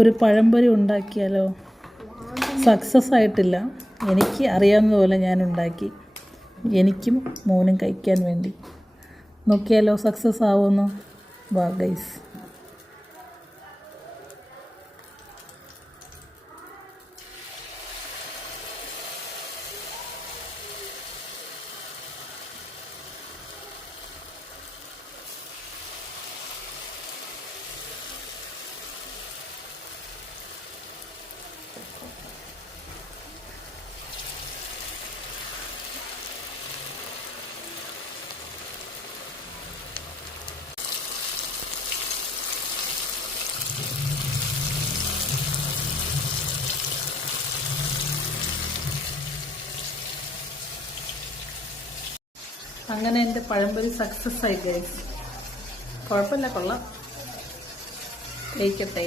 ഒരു പഴംപൊരി ഉണ്ടാക്കിയാലോ? സക്സസ് ആയിട്ടില്ല. എനിക്ക് അറിയാവുന്ന പോലെ ഞാൻ ഉണ്ടാക്കി, എനിക്കും മോനും കഴിക്കാൻ വേണ്ടി. നോക്കിയാലോ സക്സസ് ആവുമെന്ന്. വാ ഗൈസ്. അങ്ങനെ എൻ്റെ പഴംപൊരി സക്സസ് ആയി ഗൈസ്. കുഴപ്പമില്ല, കൊള്ളാം. കഴിക്കട്ടെ.